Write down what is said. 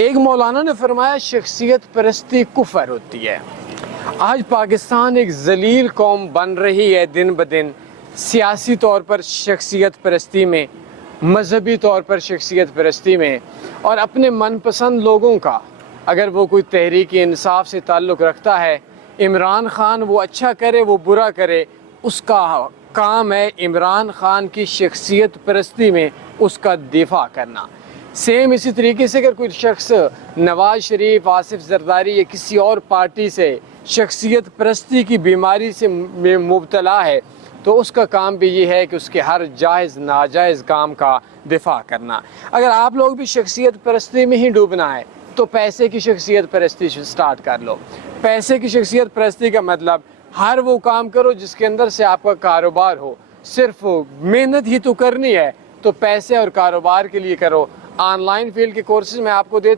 ایک مولانا نے فرمایا شخصیت پرستی کفر ہوتی ہے۔ آج پاکستان ایک ذلیل قوم بن رہی ہے دن بدن، سیاسی طور پر شخصیت پرستی میں، مذہبی طور پر شخصیت پرستی میں، اور اپنے من پسند لوگوں کا اگر وہ کوئی تحریک انصاف سے تعلق رکھتا ہے، عمران خان وہ اچھا کرے وہ برا کرے، اس کا کام ہے عمران خان کی شخصیت پرستی میں اس کا دفاع کرنا۔ سیم اسی طریقے سے اگر کوئی شخص نواز شریف، آصف زرداری یا کسی اور پارٹی سے شخصیت پرستی کی بیماری سے مبتلا ہے تو اس کا کام بھی یہ ہے کہ اس کے ہر جائز ناجائز کام کا دفاع کرنا۔ اگر آپ لوگ بھی شخصیت پرستی میں ہی ڈوبنا ہے تو پیسے کی شخصیت پرستی سٹارٹ کر لو۔ پیسے کی شخصیت پرستی کا مطلب ہر وہ کام کرو جس کے اندر سے آپ کا کاروبار ہو، صرف محنت ہی تو کرنی ہے تو پیسے اور کاروبار کے لیے کرو۔ آن لائن فیلڈ کے کورسز میں آپ کو دیتا